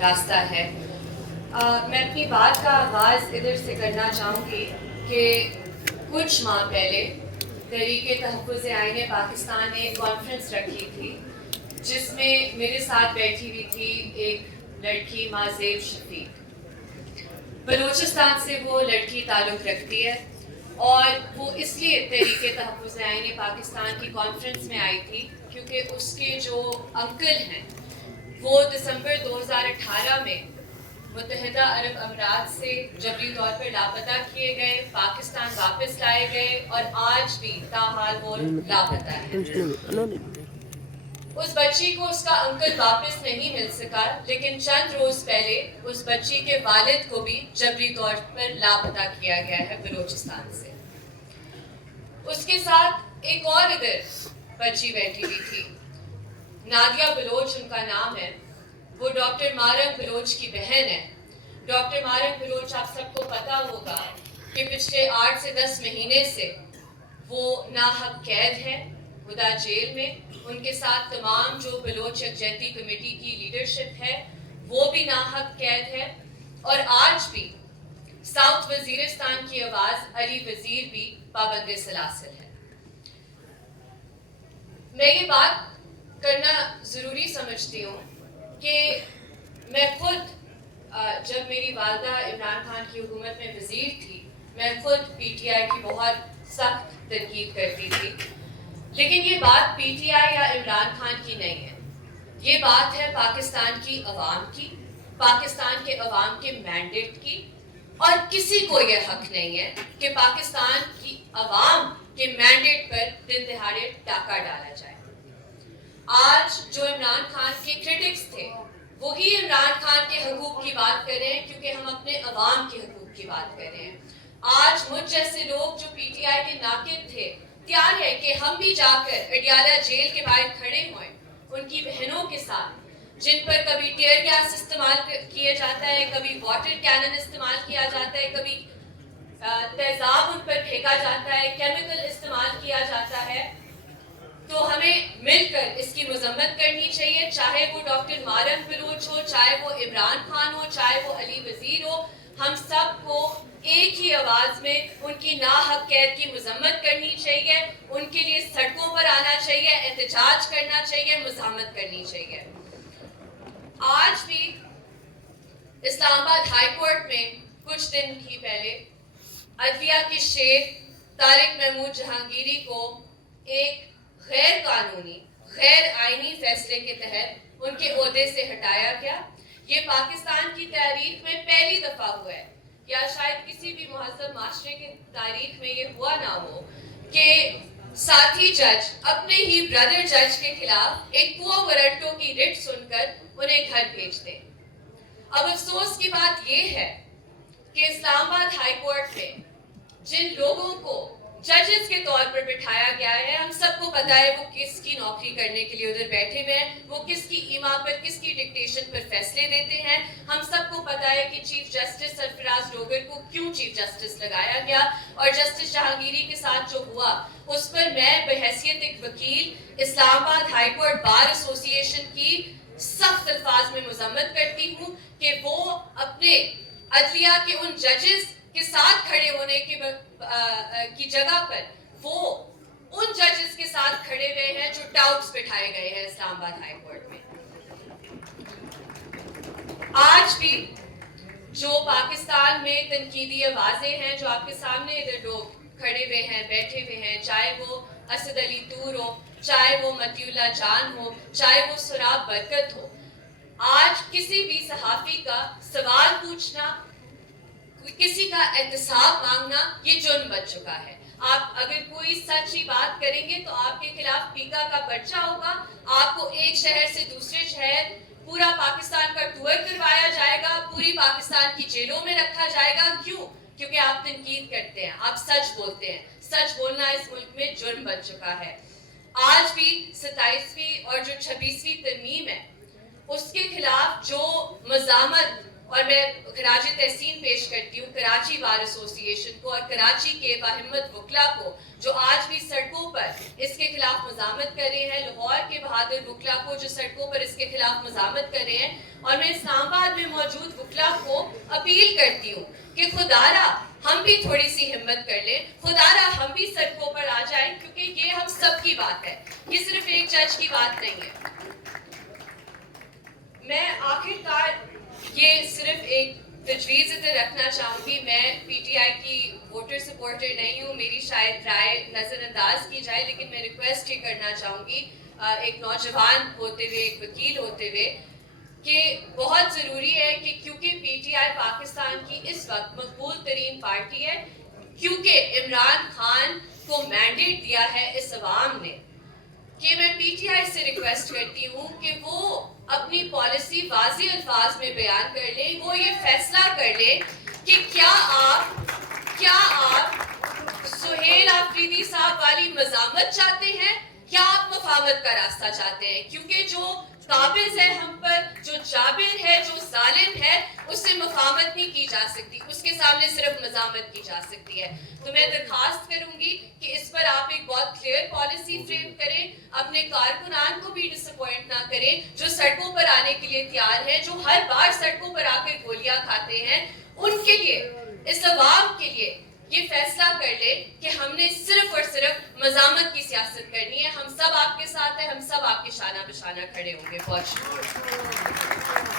راستہ ہے. میں اپنی بات کا آغاز ادھر سے کرنا چاہوں گی کہ کچھ ماہ پہلے تحریک تحفظ آئین پاکستان نے ایک کانفرنس رکھی تھی جس میں میرے ساتھ بیٹھی ہوئی تھی ایک لڑکی مازیب شفیق. بلوچستان سے وہ لڑکی تعلق رکھتی ہے اور وہ اس لیے تحریک تحفظ آئین پاکستان کی کانفرنس میں آئی تھی کیونکہ اس کے جو انکل ہیں وہ دسمبر 2018 میں متحدہ عرب امارات سے جبری طور پر لاپتہ کیے گئے, پاکستان واپس لائے گئے اور آج بھی تاحال وہ لاپتہ ہیں. اس بچی کو اس کا انکل واپس نہیں مل سکا, لیکن چند روز پہلے اس بچی کے والد کو بھی جبری طور پر لاپتہ کیا گیا ہے بلوچستان سے. اس کے ساتھ ایک اور ادھر بچی بیٹھی ہوئی تھی, نادیہ بلوچ ان کا نام ہے. وہ ڈاکٹر مارک بلوچ کی بہن ہے. ڈاکٹر مارک بلوچ آپ سب کو پتا ہوگا کہ پچھلے 8 سے 10 مہینے سے وہ ناحق قید ہے خدا جیل میں. ان کے ساتھ تمام جو بلوچ یکجہتی کمیٹی کی لیڈرشپ ہے وہ بھی ناحق قید ہے, اور آج بھی ساؤتھ وزیرستان کی آواز علی وزیر بھی پابند سلاسل ہے. میں یہ بات کرنا ضروری سمجھتی ہوں کہ میں خود جب میری والدہ عمران خان کی حکومت میں وزیر تھی, میں خود پی ٹی آئی کی بہت سخت تنقید کرتی تھی, لیکن یہ بات پی ٹی آئی یا عمران خان کی نہیں ہے. یہ بات ہے پاکستان کی عوام کی, پاکستان کے عوام کے مینڈیٹ کی, اور کسی کو یہ حق نہیں ہے کہ پاکستان کی عوام کے مینڈیٹ پر دن دہاڑے ڈاکہ ڈالا جائے. آج جو عمران خان کے کرٹکس تھے وہی عمران خان کے حقوق کی بات کر رہے ہیں کیونکہ ہم اپنے عوام کے حقوق کی بات کر رہے ہیں. آج مجھ جیسے لوگ جو پی ٹی آئی کے ناقد تھے تیار ہے کہ ہم بھی جا کر اڈیالہ جیل کے باہر کھڑے ہوئیں ان کی بہنوں کے ساتھ, جن پر کبھی ٹیئر گیس استعمال کیا جاتا ہے, کبھی واٹر کینن استعمال کیا جاتا ہے, کبھی تیزاب ان پر پھینکا جاتا ہے, کیمیکل استعمال کیا جاتا ہے. تو ہمیں مل کر اس کی مذمت کرنی چاہیے, چاہے وہ ڈاکٹر مارک بلوچ ہو, چاہے وہ عمران خان ہو, چاہے وہ علی وزیر ہو. ہم سب کو ایک ہی آواز میں ان کی ناحق قید کی مذمت کرنی چاہیے, ان کے لیے سڑکوں پر آنا چاہیے, احتجاج کرنا چاہیے, مزاحمت کرنی چاہیے. آج بھی اسلام آباد ہائی کورٹ میں کچھ دن ہی پہلے عدلیہ کے شیر طارق محمود جہانگیری کو ایک غیر قانونی, غیر آئینی فیصلے کے تحت ان کے عہدے سے ہٹایا گیا. یہ پاکستان کی تاریخ میں پہلی دفعہ ہوا ہے, یا شاید کسی بھی مہذب معاشرے کی تاریخ میں یہ ہوا نہ ہو کہ ساتھی جج اپنے ہی برادر جج کے خلاف ایک کوو ورنٹو کی رٹ سن کر انہیں گھر بھیج دیں. اب افسوس کی بات یہ ہے کہ اسلام آباد ہائی کورٹ میں جن لوگوں کو ججز کے طور پر بٹھایا گیا ہے, ہم سب کو پتا ہے وہ کس کی نوکری کرنے کے لیے ادھر بیٹھے ہوئے ہیں, وہ کس کی ایما پر, کس کی ڈکٹیشن پر فیصلے دیتے ہیں. ہم سب کو پتا ہے کہ چیف جسٹس سرفراز ڈوگر کو کیوں چیف جسٹس لگایا گیا, اور جسٹس جہانگیری کے ساتھ جو ہوا اس پر میں بحیثیت ایک وکیل اسلام آباد ہائی کورٹ بار ایسوسی ایشن کی سخت الفاظ میں مذمت کرتی ہوں کہ وہ اپنے عدلیہ کے ان ججز کے ساتھ کھڑے ہونے کی جگہ پر وہ ان ججز کے ساتھ کھڑے ہوئے ہیں جو ٹاؤٹس بٹھائے گئے ہیں اسلام آباد ہائی کورٹ میں. آج بھی جو پاکستان میں تنقیدی آوازیں ہیں, جو آپ کے سامنے ادھر لوگ کھڑے ہوئے ہیں, بیٹھے ہوئے ہیں, چاہے وہ اسد علی طور ہو, چاہے وہ متی اللہ جان ہو, چاہے وہ سراب برکت ہو, آج کسی بھی صحافی کا سوال پوچھنا, کسی کا احتساب مانگنا یہ جرم بن چکا ہے. آپ اگر کوئی سچی بات کریں گے تو آپ کے خلاف پیکا کا پرچہ ہوگا, آپ کو ایک شہر سے دوسرے شہر پورا پاکستان کا ٹور کروایا جائے گا, پوری پاکستان کی جیلوں میں رکھا جائے گا. کیوں؟ کیونکہ آپ تنقید کرتے ہیں, آپ سچ بولتے ہیں. سچ بولنا اس ملک میں جرم بن چکا ہے. آج بھی 27ویں اور جو 26ویں ترمیم ہے اس کے خلاف جو مزاحمت اور میں خراج تحسین پیش کرتی ہوں کراچی بار ایسوسی ایشن کو اور کراچی کے باہمت وکلا کو جو آج بھی سڑکوں پر اس کے خلاف مزاحمت کر رہے ہیں، لاہور کے بہادر وکلا کو جو سڑکوں پر اس کے خلاف مزاحمت کر رہے ہیں، اور میں اسلام آباد میں موجود وکلا کو اپیل کرتی ہوں کہ خدا را ہم بھی تھوڑی سی ہمت کر لیں، خدا را ہم بھی سڑکوں پر آ جائیں، کیونکہ یہ ہم سب کی بات ہے، یہ صرف ایک جج کی بات نہیں ہے۔ میں آخر کار یہ صرف ایک تجویز ادھر رکھنا چاہوں گی، میں پی ٹی آئی کی ووٹر سپورٹر نہیں ہوں، میری شاید رائے نظر انداز کی جائے، لیکن میں ریکویسٹ یہ کرنا چاہوں گی ایک نوجوان ہوتے ہوئے، ایک وکیل ہوتے ہوئے، کہ بہت ضروری ہے کہ کیونکہ پی ٹی آئی پاکستان کی اس وقت مقبول ترین پارٹی ہے، کیونکہ عمران خان کو مینڈیٹ دیا ہے اس عوام نے، کہ میں پی ٹی آئی سے ریکویسٹ کرتی ہوں کہ وہ اپنی پالیسی واضح الفاظ میں بیان کر لیں، وہ یہ فیصلہ کر لیں کہ کیا آپ سہیل آفریدی صاحب والی مزاحمت چاہتے ہیں یا آپ مفاہمت کا راستہ چاہتے ہیں، کیونکہ جو قابض ہے ہم پر، جو جابر ہے، جو ظالم ہے، اس سے مفاہمت نہیں کی جا سکتی، اس کے سامنے صرف مزاحمت کی جا سکتی ہے۔ تو میں درخواست کروں گی کہ اس پر آپ ایک بہت کلیئر پالیسی فریم کریں، اپنے کارکنان کو بھی ڈس اپوائنٹ نہ کریں جو سڑکوں پر آنے کے لیے تیار ہیں، جو ہر بار سڑکوں پر آ کر گولیاں کھاتے ہیں، ان کے لیے، اس عوام کے لیے یہ فیصلہ کر لے کہ ہم نے صرف اور صرف مزاحمت کی سیاست کرنی ہے، ہم سب آپ کے ساتھ ہیں، ہم سب آپ کے شانہ بشانہ کھڑے ہوں گے۔ بہت شکریہ۔